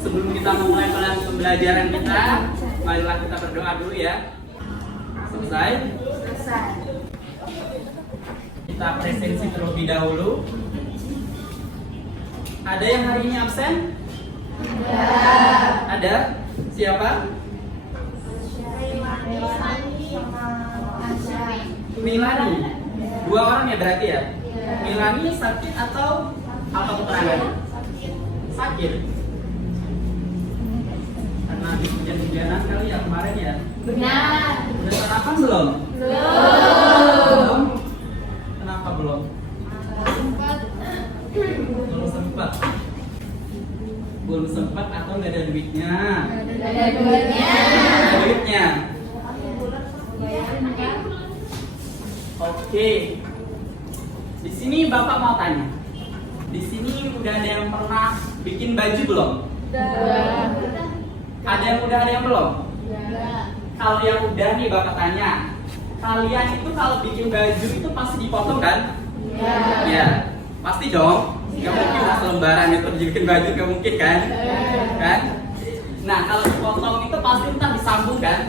sebelum kita memulai pembelajaran kita, marilah kita berdoa dulu ya. Selesai? Selesai. Kita presensi terlebih dahulu. Ada yang hari ini absen? Ada? Siapa? Milani. Dua orang ya berarti ya? Milani sakit atau apa keterangannya? Sakit. Karena habis hujan-hujanan kali ya kemarin ya? Benar. Udah sarapan belum? Belum. Kenapa belum? Belum sempat. Belum sempat atau nggak ada duitnya? Nggak ada duitnya. Nggak ada duitnya. Oke. Di sini Bapak mau tanya. Di sini udah ada yang pernah bikin baju belum? Ada yang udah, ada yang belum? Kalau yang udah nih Bapak tanya, kalian itu kalau bikin baju itu pasti dipotong kan? Ya, pasti dong. Gak mungkin lah selembaran itu bikin baju, gak mungkin kan? Kan? Nah, kalau dipotong itu pasti ntar disambung kan?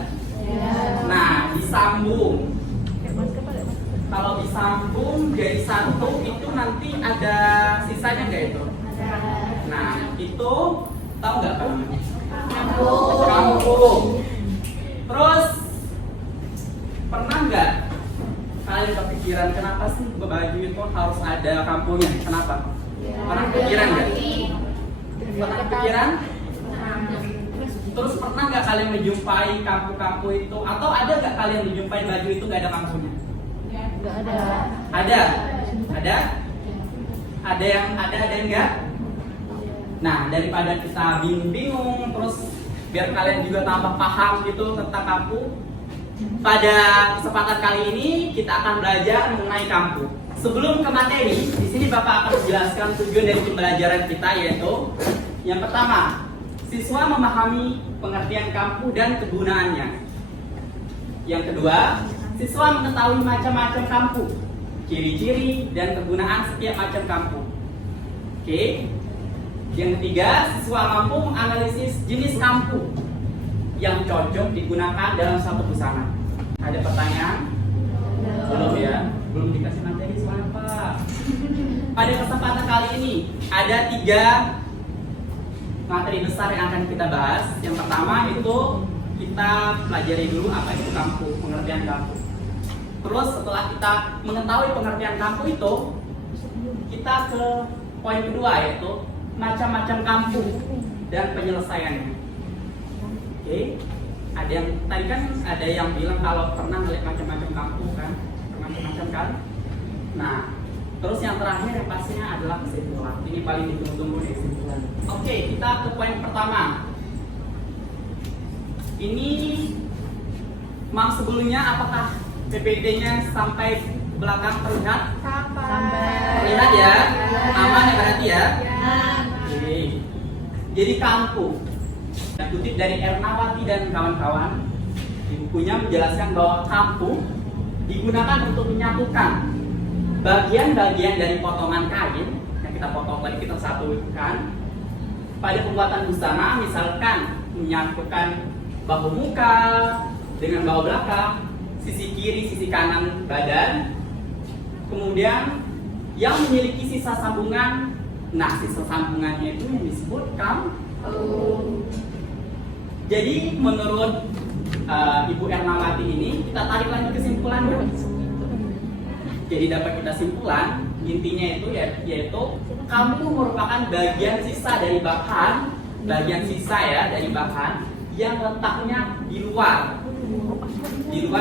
Nah, disambung. Kalau disambung jadi satu itu nanti ada sisanya nggak itu? Nah, itu tahu nggak apa namanya? Kampung. Terus pernah nggak kalian kepikiran kenapa sih baju itu harus ada kampungnya? Kenapa? Pernah kepikiran nggak? Pernah kepikiran? Terus pernah nggak kalian menjumpai kampung-kampung itu? Atau ada nggak kalian menjumpai baju itu nggak ada kampungnya? Ada? Ada yang enggak? Nah, daripada kita bingung-bingung terus biar kalian juga tambah paham gitu tentang kampung, pada kesempatan kali ini kita akan belajar mengenai kampung. Sebelum ke materi, di sini Bapak akan menjelaskan tujuan dari pembelajaran kita, yaitu yang pertama, siswa memahami pengertian kampung dan kegunaannya. Yang kedua, siswa mengetahui macam-macam kampung, ciri-ciri dan kegunaan setiap macam kampung. Oke. Yang ketiga, siswa mampu menganalisis jenis kampung yang cocok digunakan dalam satu busana. Ada pertanyaan? Belum ya? Belum dikasih materi soalnya Pak. Pada kesempatan kali ini ada 3 materi besar yang akan kita bahas. Yang pertama itu kita pelajari dulu apa itu kampung, pengertian kampung. Terus setelah kita mengetahui pengertian kampung itu, kita ke poin kedua, yaitu macam-macam kampung dan penyelesaiannya. Oke, ada yang tadi kan ada yang bilang kalau pernah melihat macam-macam kampung kan, macam-macam kan. Nah, terus yang terakhir yang pastinya adalah kesimpulan. Ini paling ditunggu-tunggu nih kesimpulan. Oke, kita ke poin pertama. Ini sebelumnya apakah PPT-nya sampai belakang terlihat? Terlihat ya? Aman ya berarti ya? Oke. Jadi kampung. Yang kutip dari Ernawati dan kawan-kawan, di bukunya menjelaskan bahwa kampung digunakan untuk menyatukan bagian-bagian dari potongan kain yang kita potong tadi, kita satukan pada pembuatan busana, misalkan menyatukan bahu muka dengan bahu belakang, sisi kiri, sisi kanan badan, kemudian yang memiliki sisa sambungan. Nah, sisa sambungannya itu yang disebut kampung. Jadi menurut Ibu Ernawati ini, kita tarik lagi kesimpulan dulu. Jadi dapat kita simpulkan, intinya itu yaitu kampung merupakan bagian sisa dari bahan, dari bahan yang letaknya di luar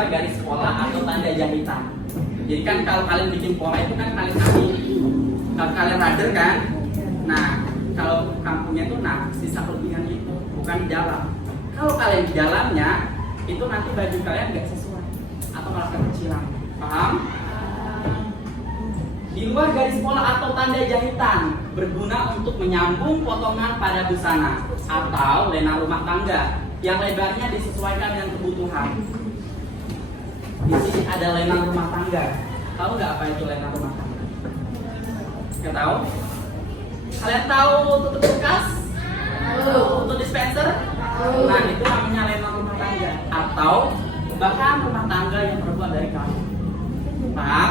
garis pola atau tanda jahitan. Jadi kan kalau kalian bikin pola itu kan kalian rader kan. Nah, kalau kampungnya itu sisa kelebihan itu bukan di dalam. Kalau kalian di dalamnya itu nanti baju kalian nggak sesuai atau malah kekecilan. Paham? Di luar garis pola atau tanda jahitan berguna untuk menyambung potongan pada busana atau lena rumah tangga yang lebarnya disesuaikan dengan kebutuhan. Di sini ada lena rumah tangga. Tahu nggak apa itu lena rumah tangga? Nggak tahu? Kalian tahu tutup kulkas? Tutup dispenser? Nah, itu namanya lemah rumah tangga atau bahan rumah tangga yang terbuat dari kayu. Paham?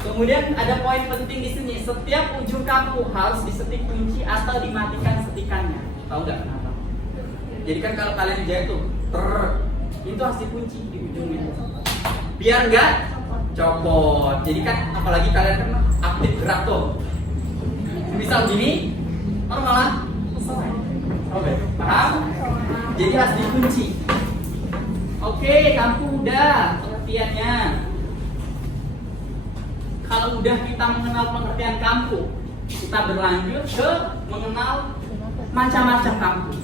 Kemudian ada poin penting di sini. Setiap ujung kampu harus disetik kunci atau dimatikan setikannya. Tahu nggak kenapa? Jadi kan kalau kalian jahit tuh, itu harus dikunci di ujungnya. Biar nggak copot. Jadi kan apalagi kalian kan aktif gerak tuh. Misal gini, malah selesai. Oke, paham? Jadi harus dikunci. Oke, kampu udah pengertiannya. Kalau udah kita mengenal pengertian kampu, kita berlanjut ke mengenal macam-macam kampu.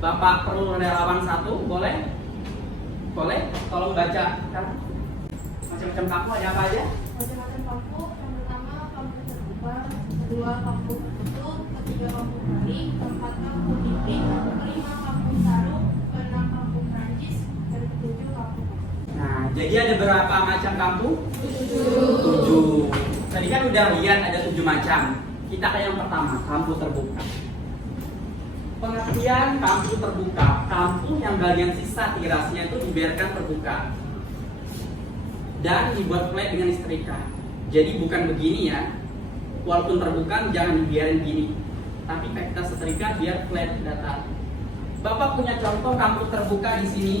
Bapak perlu relawan satu, boleh? Boleh? Tolong baca kan? Macam-macam kampu ada apa aja? Macam-macam kampu, yang pertama kampu terbuka, kedua kampu tertutup, ketiga kampu garing, keempat kampu dinding, kelima kampu sarung, keenam kampu Prancis, dan ketujuh kampu. Nah, jadi ada berapa macam kampu? 7. Tadi kan udah lihat ada 7 macam. Kita ke yang pertama, kampu terbuka. Pengertian kampu terbuka, kampu yang bagian sisa tirasnya itu dibiarkan terbuka dan dibuat flat dengan setrika. Jadi bukan begini ya, walaupun terbuka jangan dibiarin gini, tapi kita setrika biar flat datar. Bapak punya contoh kampu terbuka di sini.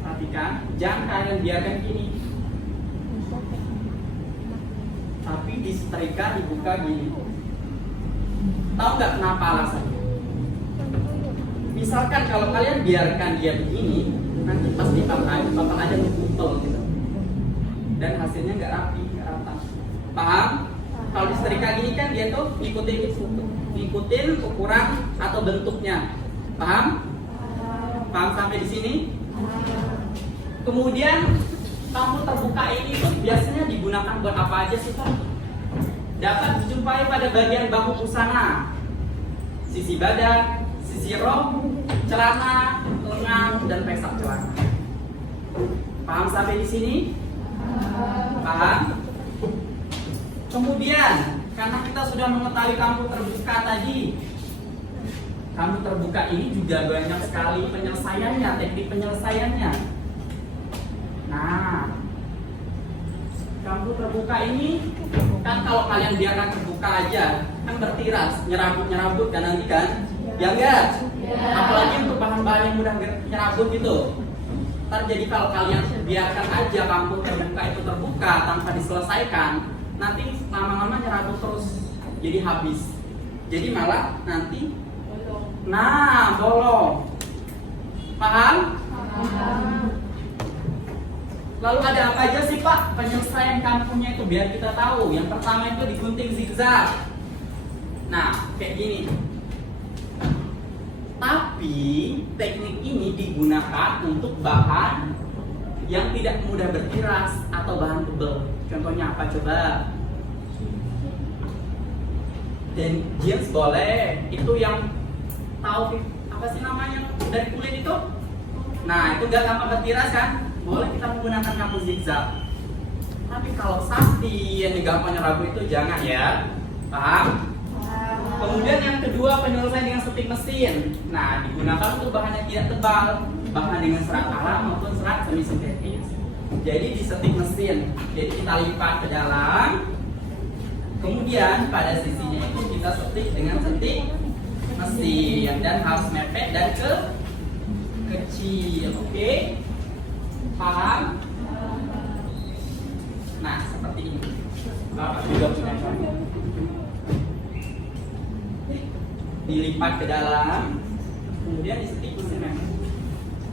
Perhatikan, jangan kalian biarkan gini, tapi di setrika dibuka gini. Tahu nggak kenapa alasannya? Misalkan kalau kalian biarkan dia begini, nanti pas dipakai bakal ada kumpul gitu, dan hasilnya nggak rapi, nggak rata. Paham? Kalau di setrika gini kan dia tuh ngikutin ukuran atau bentuknya. Paham? Paham sampai di sini? Kemudian kampu terbuka ini tuh biasanya digunakan buat apa aja sih Pak? Dapat dijumpai pada bagian bahu busana, sisi badan, sisi rok, celana, lengan, dan pesak celana. Paham sampai di sini? Paham? Kemudian karena kita sudah mengetahui kampu terbuka tadi, kampu terbuka ini juga banyak sekali penyelesaiannya, teknik penyelesaiannya. Nah, kampu terbuka ini kan kalau kalian biarkan terbuka aja kan bertiras, nyerabut kan nanti kan, ya enggak? Apalagi untuk bahan-bahan yang mudah nyerabut gitu. Ntar jadi kalau kalian biarkan aja kampu terbuka itu terbuka tanpa diselesaikan, nanti lama-lama nyerabut terus, jadi habis. Jadi malah nanti bolong. Paham? Lalu ada apa aja sih Pak penyelesaian kampunya itu biar kita tahu? Yang pertama itu digunting zigzag. Nah, kayak gini. Tapi teknik ini digunakan untuk bahan yang tidak mudah bertiras atau bahan tebal. Contohnya apa coba? Dan jeans boleh. Itu yang tahu apa sih namanya dari kulit itu? Nah, itu gak gampang bertiras kan? Boleh kita menggunakan kampu zigzag. Tapi kalau sakti yang gampang nyerabut itu jangan ya. Paham? Kemudian yang kedua penyelesaian dengan setik mesin. Nah, digunakan untuk bahan yang tidak tebal, bahan dengan serat alam maupun serat semi sintetis. Jadi di setik mesin. Jadi kita lipat ke dalam. Kemudian pada sisinya itu kita setik dengan setik mesin dan harus mepet dan kecil. Oke? Paham? Nah, seperti ini. Bapak juga punya contoh. Dilipat ke dalam, kemudian disetik mesin.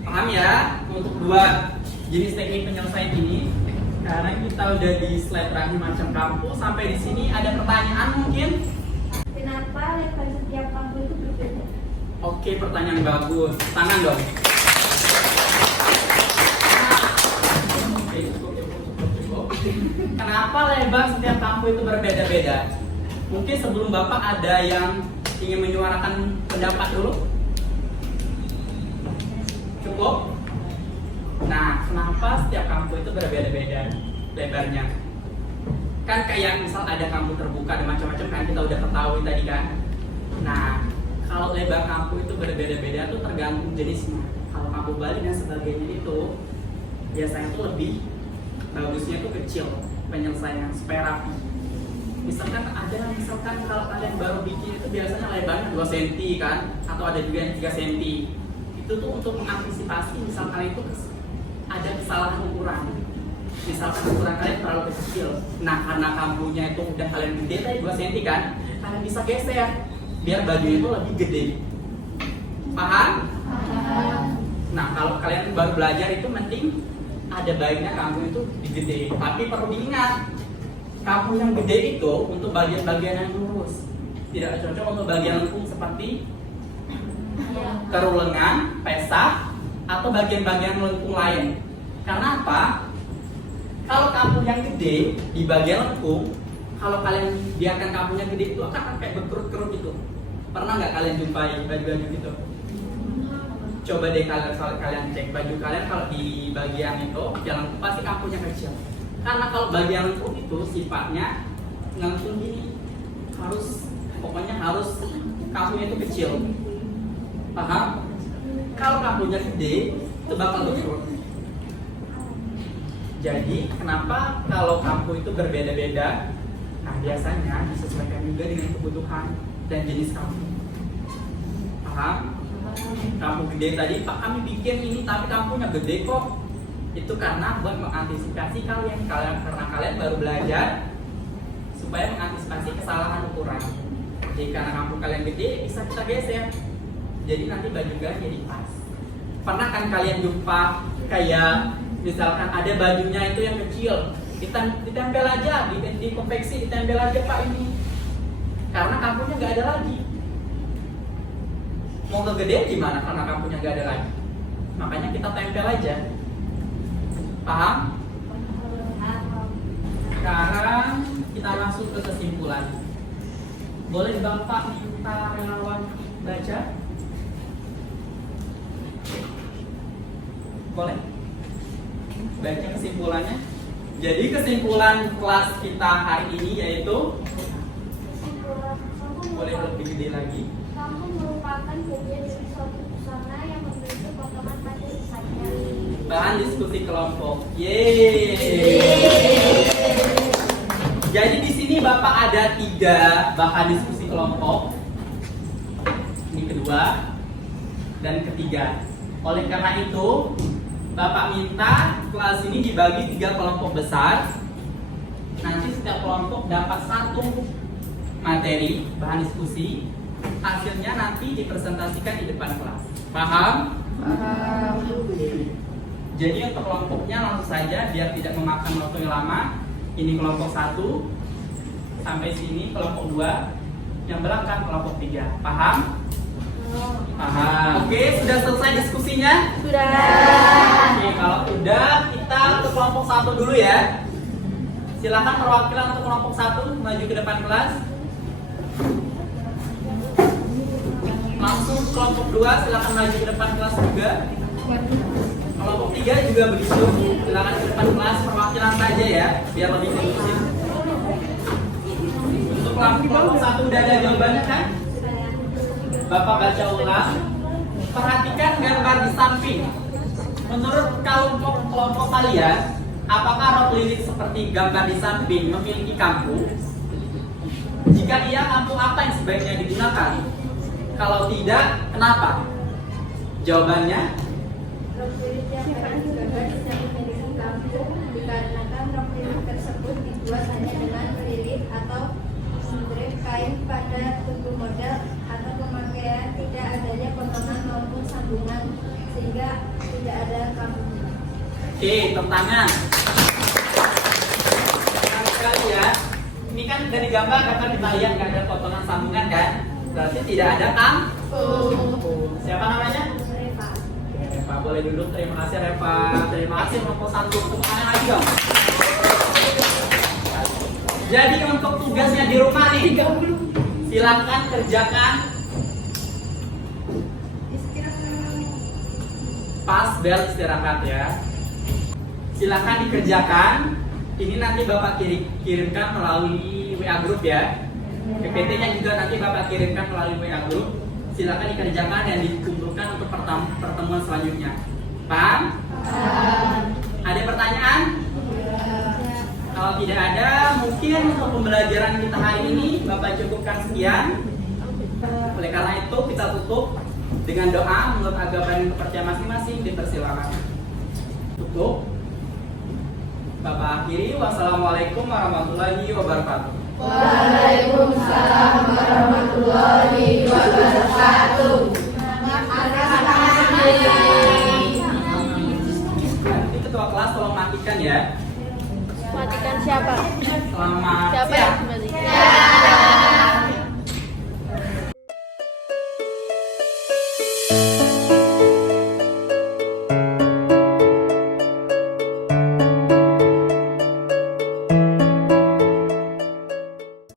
Paham ya? Untuk dua jenis teknik penyelesaian ini. Karena kita udah di slide terakhir macam kampu, sampai di sini ada pertanyaan mungkin? Kenapa lebar setiap kampu itu berbeda? Oke, pertanyaan bagus. Tangan dong. Kenapa lebar setiap kampu itu berbeda-beda? Mungkin sebelum Bapak ada yang ingin menyuarakan pendapat dulu? Cukup? Nah, kenapa setiap kampu itu berbeda-beda? lebarnya. Kan kayak misal ada kampu terbuka dan macam-macam kan kita udah ketahui tadi kan. Nah, kalau lebar kampu itu berbeda-beda tuh tergantung jenisnya. Kalau kampu Bali dan sebagainya itu biasanya tuh lebih bagusnya tuh kecil penyelesaian supaya rapi. Misalkan kalau kalian baru bikin itu biasanya lebarnya 2 cm kan, atau ada juga yang 3 cm. Itu tuh untuk mengantisipasi misal kalian itu ada kesalahan ukuran. Misalkan ukuran kalian terlalu kecil. Nah, karena kampunya itu udah kalian gede tadi 2 cm kan, kalian bisa geser biar bajunya itu lebih gede. Paham? Nah, kalau kalian baru belajar itu penting ada baiknya kampu itu digede. Tapi perlu diingat, kampu yang gede itu untuk bagian-bagian yang lurus, tidak cocok untuk bagian lengkung seperti kerulengan, pesah, atau bagian-bagian lengkung lain. Karena apa? Kalau kampu yang gede di bagian lengkung, kalau kalian biarkan kampunya gede itu akan kayak berkerut-kerut gitu. Pernah nggak kalian jumpai baju-baju gitu? Coba deh kalian cek baju kalian kalau di bagian itu yang lengkung pasti kampunya kecil. Karena kalau bagian lengkung itu sifatnya langsung gini, pokoknya harus kampunya itu kecil. Paham? Kalau kampunya gede itu bakal berkerut. Jadi kenapa kalau kampu itu berbeda-beda? Nah, biasanya disesuaikan juga dengan kebutuhan dan jenis kampu. Paham? Kampu gede tadi, Pak kami bikin ini tapi kampunya gede kok. Itu karena buat mengantisipasi karena kalian baru belajar supaya mengantisipasi kesalahan ukuran. Jadi karena kampu kalian gede bisa kita geser. Jadi nanti baju kalian jadi pas. Pernah kan kalian jumpa kayak misalkan ada bajunya itu yang kecil, ditempel aja di konveksi, ditempel aja Pak ini. Karena kampunya nggak ada lagi. Mau kegedean gimana karena kampunya nggak ada lagi? Makanya kita tempel aja. Paham? Sekarang kita masuk ke kesimpulan. Boleh Bapak minta relawan baca? Boleh? Baca kesimpulannya. Jadi kesimpulan kelas kita hari ini yaitu boleh lebih gede lagi. Kampu merupakan bagian dari suatu busana yang membentuk potongan pada sisanya. Bahan diskusi kelompok. Yeay. Jadi di sini Bapak ada 3 bahan diskusi kelompok. Ini kedua dan ketiga. Oleh karena itu, Bapak minta kelas ini dibagi 3 kelompok besar. Nanti setiap kelompok dapat 1 materi bahan diskusi. Hasilnya nanti dipresentasikan di depan kelas. Paham? Paham. Jadi untuk kelompoknya langsung saja biar tidak memakan waktu yang lama. Ini kelompok 1 sampai sini kelompok 2, yang belakang kelompok 3. Paham? Paham. Oke, sudah selesai diskusinya? Sudah. Oke, kalau udah kita ke kelompok 1 dulu ya. Silakan perwakilan untuk kelompok 1 maju ke depan kelas. Langsung kelompok 2 silakan maju ke depan kelas juga. Kelompok 3 juga begitu. Silakan ke depan kelas, perwakilan saja ya, biar lebih kondusif. Untuk kelompok 1 udah ada jawabannya kan? Bapak baca ulang. Perhatikan gambar di samping. Menurut kelompok kalian, apakah rok lilit seperti gambar di samping memiliki kampu? Jika iya, kampu apa yang sebaiknya digunakan? Kalau tidak, kenapa? Jawabannya? Rok lilit yang akan digambar tidak memiliki kampu dikarenakan rok lilit tersebut dibuat hanya dengan lilit atau strip kain pada tubuh model atau pemakaian tidak adanya potongan maupun sambungan sehingga tidak ada kampu. Oke, tepuk tangan. Senang sekali ya. Ini kan dari gambar dapat kita lihat nggak ada potongan sambungan kan? Berarti tidak ada kampu. Siapa namanya? Reva. Reva, boleh duduk. Terima kasih Reva. Terima kasih kelompok 1. Tepuk tangan lagi dong. Jadi untuk tugasnya di rumah nih, silakan kerjakan. Pas bel istirahat ya. Silakan dikerjakan Ini nanti Bapak kirimkan melalui WA Group ya. PPT-nya juga nanti Bapak kirimkan melalui WA Group. Silakan dikerjakan dan dikumpulkan untuk pertemuan selanjutnya. Paham? Ada pertanyaan? Kalau tidak ada, mungkin untuk pembelajaran kita hari ini Bapak cukupkan sekian. Oleh karena itu kita tutup dengan doa menurut agama dan kepercayaan masing-masing. Dipersilakan. Tutup. Bapak akhiri. Wassalamualaikum warahmatullahi wabarakatuh. Waalaikumsalam warahmatullahi wabarakatuh. Nanti ketua kelas tolong matikan ya. Matikan siapa? Selamat Siapa siang.